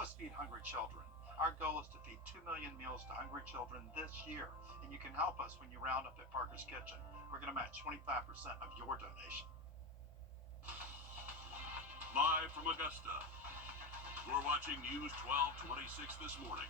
us feed hungry children. Our goal is to feed 2 million meals to hungry children this year, and you can help us when you round up at Parker's Kitchen. We're going to match 25% of your donation. Live from Augusta, you're watching News 1226 this morning.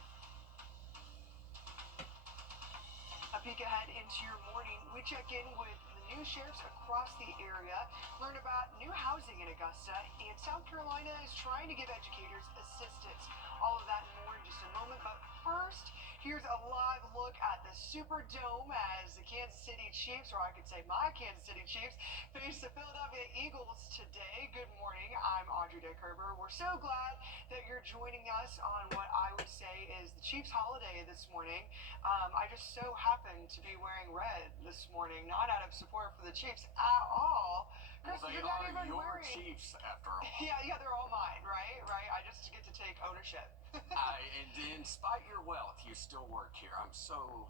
A peek ahead into your morning, we check in with the new sheriffs across the area, learn about new housing in Augusta, and South Carolina is trying to give educators assistance. All of that and more in just a moment, but first, here's a live look at the Superdome as the Kansas City Chiefs, or I could say my Kansas City Chiefs, face the Philadelphia Eagles today. Good morning, I'm Audrey Deckerber. We're so glad that you're joining us on what I would say is the Chiefs holiday this morning. I just so happen to be wearing red this morning, not out of support for the Chiefs at all. Well, they are your Chiefs after all. Yeah, they're all mine, right? I just get to take ownership. And despite your wealth, you still work here. I'm so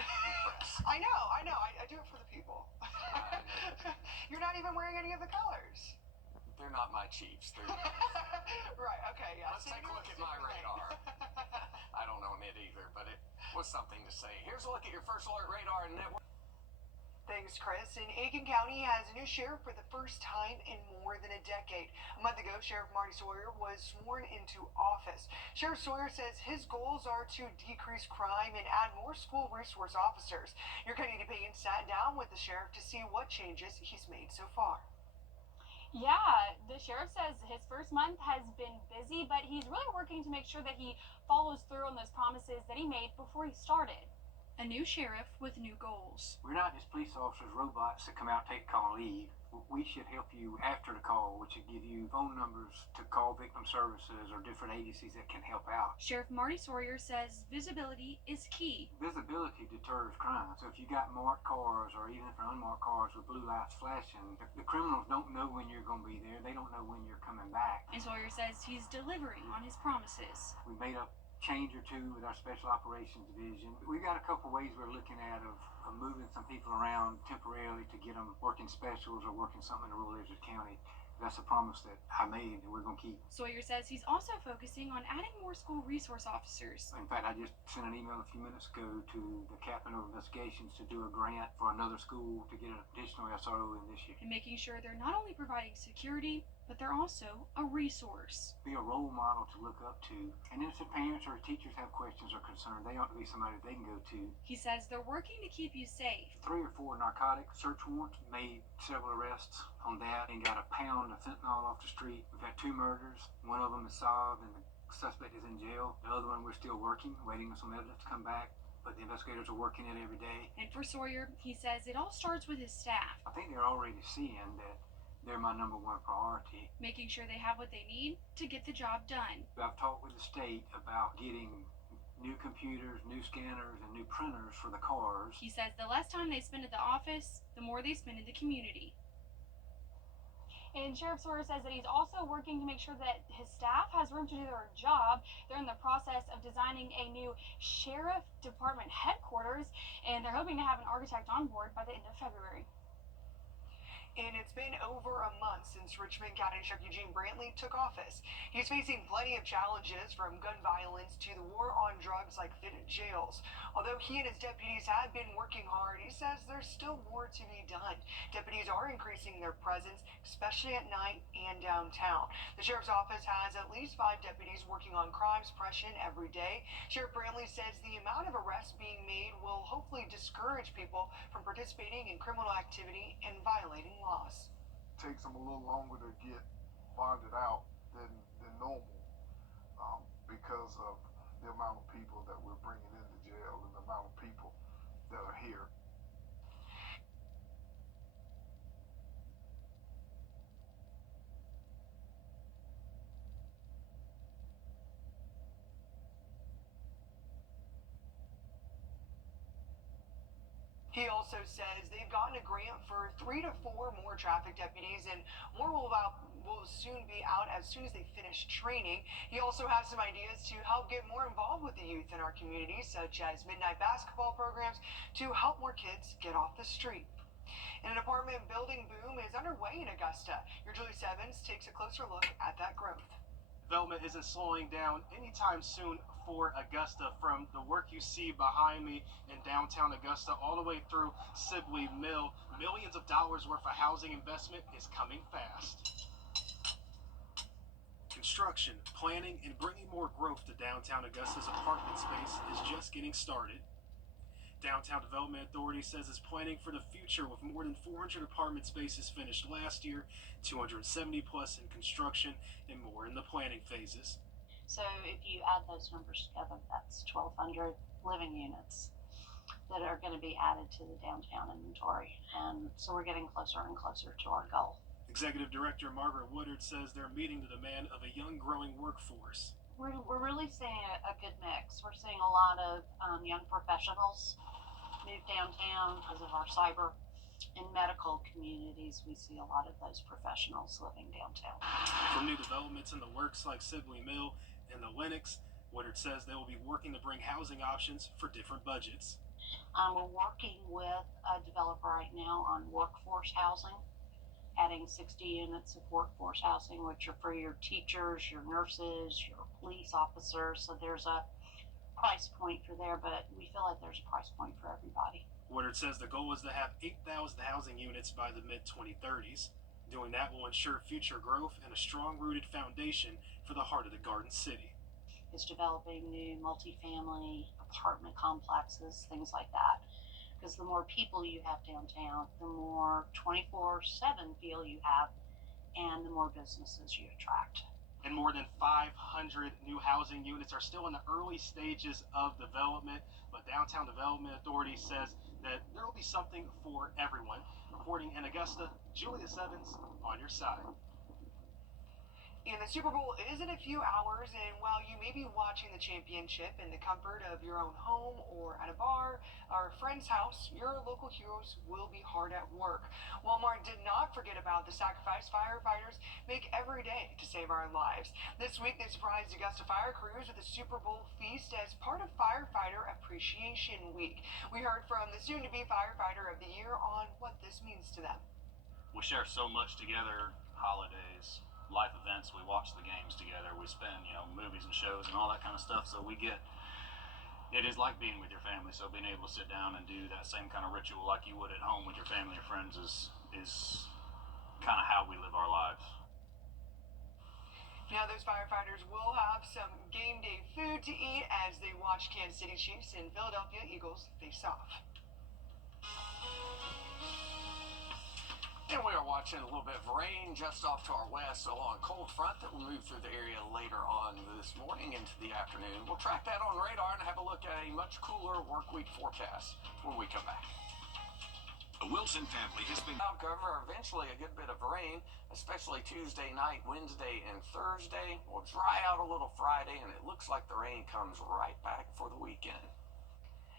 impressed. I know. I do it for the people. You're not even wearing any of the colors. They're not my Chiefs. They're yours. Right, okay, yeah. Let's take a look at my radar. I don't own it either, but it was something to say. Here's a look at your First Alert Radar Network. Thanks, Chris. And Aiken County has a new sheriff for the first time in more than a decade. A month ago, Sheriff Marty Sawyer was sworn into office. Sheriff Sawyer says his goals are to decrease crime and add more school resource officers. Your Kenny DePayne sat down with the sheriff to see what changes he's made so far. Yeah, the sheriff says his first month has been busy, but he's really working to make sure that he follows through on those promises that he made before he started. A new sheriff with new goals. We're not just police officers, robots that come out, take call, and leave. We should help you after the call, which should give you phone numbers to call victim services or different agencies that can help out. Sheriff Marty Sawyer says visibility is key. Visibility deters crime. So if you got marked cars or even if they're unmarked cars with blue lights flashing, the criminals don't know when you're going to be there. They don't know when you're coming back. And Sawyer says he's delivering on his promises. We made up change or two with our special operations division. We've got a couple ways we're looking at of moving some people around temporarily to get them working specials or working something in rural Elizabeth County. That's a promise that I made and we're going to keep. Sawyer says he's also focusing on adding more school resource officers. In fact, I just sent an email a few minutes ago to the captain of investigations to do a grant for another school to get an additional SRO in this year. And making sure they're not only providing security, but they're also a resource. Be a role model to look up to. And if the parents or teachers have questions or concerns, they ought to be somebody they can go to. He says they're working to keep you safe. 3 or 4 narcotic search warrants, made several arrests on that, and got a pound of fentanyl off the street. We've had 2 murders. One of them is solved and the suspect is in jail. The other one we're still working, waiting on some evidence to come back. But the investigators are working it every day. And for Sawyer, he says it all starts with his staff. I think they're already seeing that they're my number one priority. Making sure they have what they need to get the job done. I've talked with the state about getting new computers, new scanners, and new printers for the cars. He says the less time they spend at the office, the more they spend in the community. And Sheriff Sawyer says that he's also working to make sure that his staff has room to do their job. They're in the process of designing a new sheriff department headquarters, and they're hoping to have an architect on board by the end of February. And it's been over a month since Richmond County Sheriff Eugene Brantley took office. He's facing plenty of challenges, from gun violence to the war on drugs like fitted jails. Although he and his deputies have been working hard, he says there's still more to be done. Deputies are increasing their presence, especially at night and downtown. The sheriff's office has at least 5 deputies working on crime suppression every day. Sheriff Brantley says the amount of arrests being made will hopefully discourage people from participating in criminal activity and violating laws. It takes them a little longer to get bonded out than normal because of the amount of people that we're bringing into jail and the amount of people that are here. He also says they've gotten a grant for 3 to 4 more traffic deputies, and more will soon be out as soon as they finish training. He also has some ideas to help get more involved with the youth in our community, such as midnight basketball programs to help more kids get off the street. And an apartment building boom is underway in Augusta. Your Julie Sevens takes a closer look at that growth. Development isn't slowing down anytime soon for Augusta. From the work you see behind me in downtown Augusta all the way through Sibley Mill, millions of dollars worth of housing investment is coming fast. Construction, planning, and bringing more growth to downtown Augusta's apartment space is just getting started. Downtown Development Authority says it's planning for the future with more than 400 apartment spaces finished last year, 270 plus in construction, and more in the planning phases. So if you add those numbers together, that's 1,200 living units that are going to be added to the downtown inventory. And so we're getting closer and closer to our goal. Executive Director Margaret Woodard says they're meeting the demand of a young, growing workforce. We're really seeing a good mix. We're seeing a lot of young professionals move downtown because of our cyber and medical communities. We see a lot of those professionals living downtown. From new developments in the works like Sibley Mill and the Lennox, Woodard says they will be working to bring housing options for different budgets. We're working with a developer right now on workforce housing, adding 60 units of workforce housing, which are for your teachers, your nurses, your police officers. So there's a price point for there, but we feel like there's a price point for everybody. Woodard says the goal is to have 8,000 housing units by the mid-2030s. Doing that will ensure future growth and a strong-rooted foundation for the heart of the Garden City. It's developing new multifamily apartment complexes, things like that. Because the more people you have downtown, the more 24/7 feel you have, and the more businesses you attract. And more than 500 new housing units are still in the early stages of development, but Downtown Development Authority says that there will be something for everyone. Reporting in Augusta, Julius Evans on your side. And the Super Bowl is in a few hours, and while you may be watching the championship in the comfort of your own home or at a bar or a friend's house, your local heroes will be hard at work. Walmart did not forget about the sacrifice firefighters make every day to save our lives. This week, they surprised Augusta fire crews with a Super Bowl feast as part of Firefighter Appreciation Week. We heard from the soon-to-be Firefighter of the Year on what this means to them. We share so much together, holidays, life events. We watch the games together. We spend, movies and shows and all that kind of stuff. So it is like being with your family. So being able to sit down and do that same kind of ritual like you would at home with your family or friends is kind of how we live our lives. Now those firefighters will have some game day food to eat as they watch Kansas City Chiefs and Philadelphia Eagles face off. And we are watching a little bit of rain just off to our west along a cold front that will move through the area later on this morning into the afternoon. We'll track that on radar and have a look at a much cooler work week forecast when we come back. The Wilson family has been Cloud cover, eventually a good bit of rain, especially Tuesday night, Wednesday, and Thursday. We'll dry out a little Friday, and it looks like the rain comes right back for the weekend.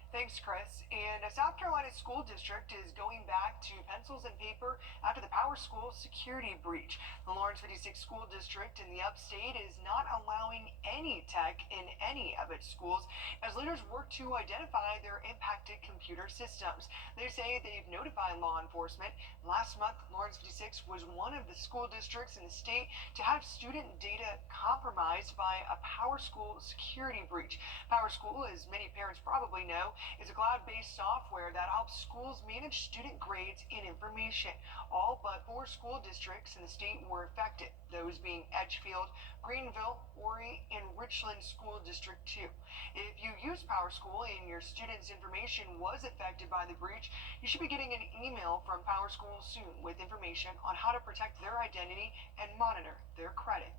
Thanks, Chris. And a South Carolina school district is going back to pencils and paper after the Power School security breach. The Lawrence 56 School District in the upstate is not allowing any tech in any of its schools as leaders work to identify their impacted computer systems. They say they've notified law enforcement. Last month, Lawrence 56 was one of the school districts in the state to have student data compromised by a Power School security breach. Power School, as many parents probably know, is a cloud-based software that helps schools manage student grades and information. All but 4 school districts in the state were affected, those being Edgefield, Greenville, Horry, and Richland School District 2. If you use Power School and your students' information was affected by the breach, you should be getting an email from Power School soon with information on how to protect their identity and monitor their credit.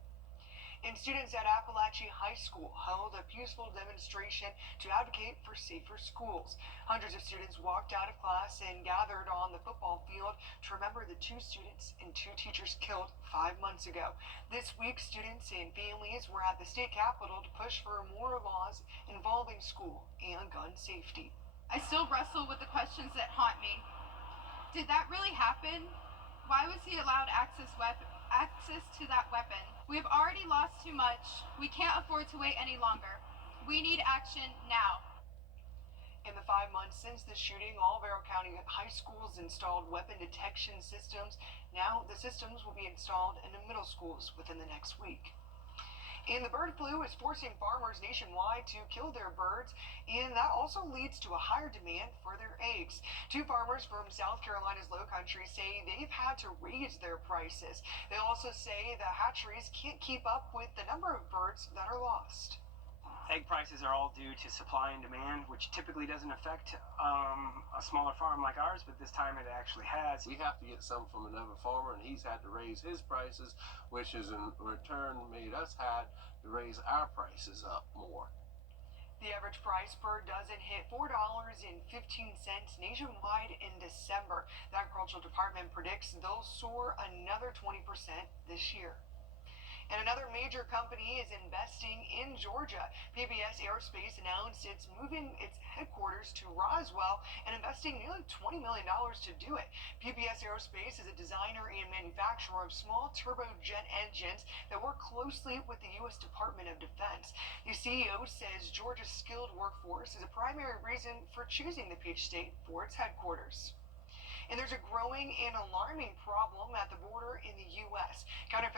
And students at Appalachia High School held a peaceful demonstration to advocate for safer schools. Hundreds of students walked out of class and gathered on the football field to remember the 2 students and 2 teachers killed 5 months ago. This week, students and families were at the state capitol to push for more laws involving school and gun safety. I still wrestle with the questions that haunt me. Did that really happen? Why was he allowed access to that weapon? We have already lost too much. We can't afford to wait any longer. We need action now. In the 5 months since the shooting, all Vero County high schools installed weapon detection systems. Now the systems will be installed in the middle schools within the next week. And the bird flu is forcing farmers nationwide to kill their birds, and that also leads to a higher demand for their eggs. Two farmers from South Carolina's Low Country say they've had to raise their prices. They also say the hatcheries can't keep up with the number of birds that are lost. Egg prices are all due to supply and demand, which typically doesn't affect a smaller farm like ours, but this time it actually has. We have to get some from another farmer, and he's had to raise his prices, which has in return made us had to raise our prices up more. The average price per dozen hit $4.15 nationwide in December. The Agricultural Department predicts they'll soar another 20% this year. And another major company is investing in Georgia. PBS Aerospace announced it's moving its headquarters to Roswell and investing nearly $20 million to do it. PBS Aerospace is a designer and manufacturer of small turbojet engines that work closely with the U.S. Department of Defense. The CEO says Georgia's skilled workforce is a primary reason for choosing the Peach State for its headquarters. And there's a growing and alarming problem at the border in the U.S. Counterfeit